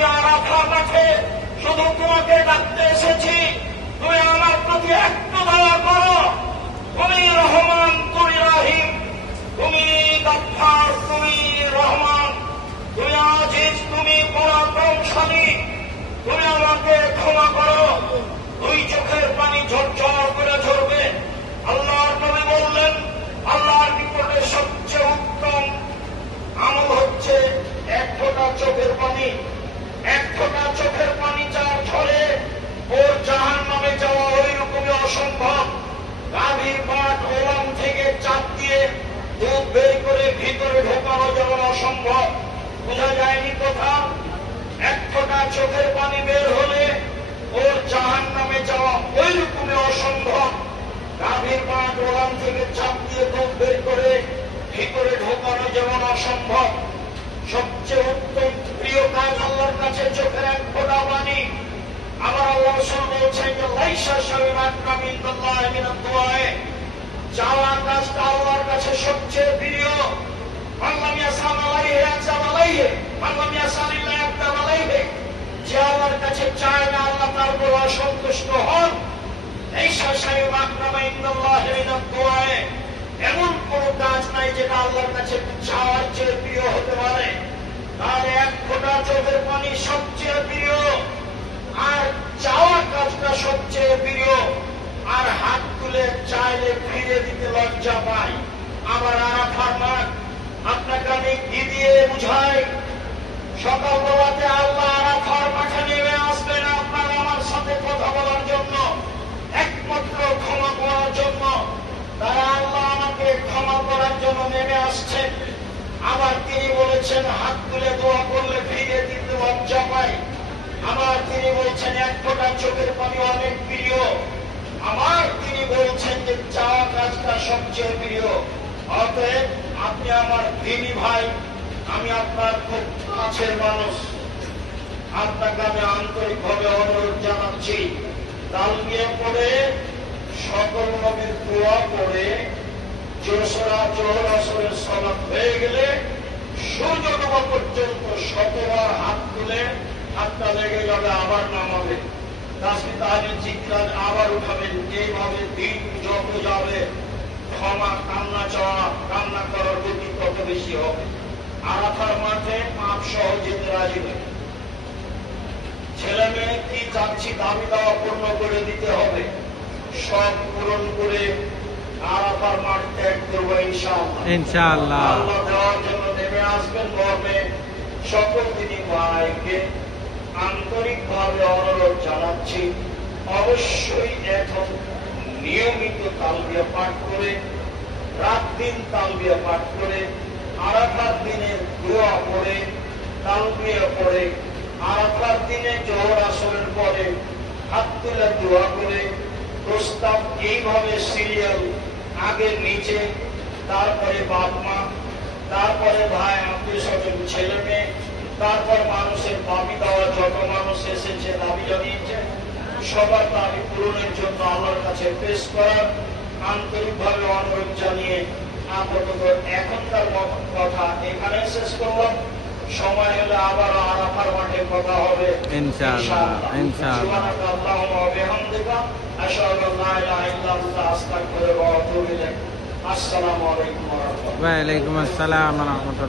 আমি আরাফার মাঠে শুধু তোমাকে ডাকতে এসেছি, তুমি আমার প্রতি একটু দয়া করো। তুমি রহমান, তুমি রাহিম, তুমি গফফার, তুমি রহমান, তুমি আজিজ, তুমি পরাক্রমশালী, তুমি আমাকে ক্ষমা করো। দুই চোখের পানি ঝরঝর করে ঝরবে। আল্লাহর নবী বললেন, আল্লাহর নিকটে সবচেয়ে উত্তম আমল হচ্ছে এক ফোঁটা চোখের পানি। এক ফোঁটা চোখের পানি যার ঝরে ওর জাহান্নামে যাওয়া ওই রকমই অসম্ভব। গাভীর পাট ওলান থেকে চাপ দিয়ে দুধ বের করে ভিতরে ঢোকানো যেমন অসম্ভব। বোঝা যায়নি কথা? এক ফোঁটা চোখের পানি বের হলে ওর জাহান্নামে যাওয়া ওই রকমই অসম্ভব। গাভীর পাট ওলান থেকে চাপ দিয়ে দুধ বের করে ভিতরে ঢোকানো যেমন অসম্ভব, সবচেয়ে উত্তম প্রিয় কাজ আল্লাহর কাছে চোখের এক ফোঁটা পানি। আমার আল্লাহ রাসূল বলছেন যে লাইসা শাইউন আকরামু ইনদাল্লাহি মিনাদ দুআয়ে, চাওয়া কাজটা আল্লাহর কাছে সবচেয়ে প্রিয়। মান লাম ইয়াসআল আলাইহি ইয়াসআল আলাইহি, মান লাম ইয়াসআলিল্লাহি ইয়াকতাব আলাইহি। যে আল্লাহর কাছে চায় না আল্লাহ তার উপর অসন্তুষ্ট হন। লাইসা শাইউন আকরামু ইনদাল্লাহি মিনাদ দুআয়ে, এমন কোন কাজ নাই যেটা আল্লাহর কাছে চাওয়ার চেয়ে প্রিয় হতে পারে। তাহলে এক ফোঁটা চোখের পানি সবচেয়ে প্রিয়, আর চাওয়া কাজটা সবচেয়ে প্রিয়। আর হাত তুলে চাইলে ফিরে দিতে লজ্জা পাই। আমার আরাফার মাঠ, আপনাকে আমি কি দিয়ে বুঝাই? সকালবেলাতে আল্লাহ আরাফার মাঠে নেমে আসবেন আপনার আমার সাথে কথা বলার জন্য, একমাত্র ক্ষমা করার জন্য। তারা আল্লাহ আমাকে ক্ষমা করার জন্য নেমে আসছেন। আবার তিনি বলেছেন হাত তুলে দোয়া করলে ফিরে দিতে লজ্জা পাই। আমার তিনি বলছেন এক ফোঁটা চোখের পানি অনেক প্রিয়। আমার তিনি বলছেন যে চাওয়া কাজটা সবচেয়ে প্রিয়। অতএব আপনি আমার দিনী ভাই, আমি আপনার খুব কাছের মানুষ। আপনাকে আমি আন্তরিকভাবে অনুরোধ জানাচ্ছি, তালবিয়া পড়ে সকল নবীর দোয়া পড়ে জোহর আসরের সালাত হয়ে গেলে সূর্য ডোবা পর্যন্ত ১৭বার হাত তুলে হাতটা লেগে যাবে, আবার নামাবে। তাসবিহ তাহলিল জিকির আবার উঠাবেন। এইভাবে দিন যত যাবে ক্ষমা কান্না চাওয়া, কান্না করার গতি তত বেশি হবে। আরাফার মাঠে পাপ সহ যেতে রাজি হবে। ছেলে মেয়ে কি চাচ্ছি দাবি দাওয়া পূর্ণ করে দিতে হবে, সব পূরণ করে আরাফার মাঠ ত্যাগ করবো ইনশাআল্লাহ। আল্লাহ দেওয়ার জন্য নেমে আসবেন মর্মে সকল দিনী ভাইকে আন্তরিকভাবে অনুরোধ জানাচ্ছি, অবশ্যই এখন নিয়মিত তালবিয়া পাঠ করে, রাত দিন তালবিয়া পাঠ করে, আরাফার দিনে দোয়া পড়ে, তালবিয়া পড়ে, আরাফার দিনে জোহর আসরের পরে হাত তুলে দোয়া করে, প্রস্তাব এইভাবে সিরিয়াল, আগে নিচে, তারপরে বাপ মা, তারপরে ভাই আত্মীয় স্বজন ছেলে মেয়ে, তারপর মানুষের দাবি দেওয়া যত মানুষ এসেছে দাবি জানিয়েছে সবার দাবি পূরণের জন্য আল্লাহর কাছে পেশ করার আন্তরিকভাবে অনুরোধ জানিয়ে আপাতত এখনকার কথা এখানে শেষ করলাম। সময় হলে আবার আরাফার মাঠে কথা হবে ইনশাআল্লাহ। আল্লাহুম্মা ওয়া বিহামদিকা আশহাদু আল্লা ইলাহা ইল্লা আনতা আস্তাগফিরুকা ওয়া আতুবু ইলাইক। আসসালামু আলাইকুম ওয়া রাহমাতুল্লাহ। ওয়া আলাইকুম আসসালাম ওয়া রাহমাতুল্লাহ।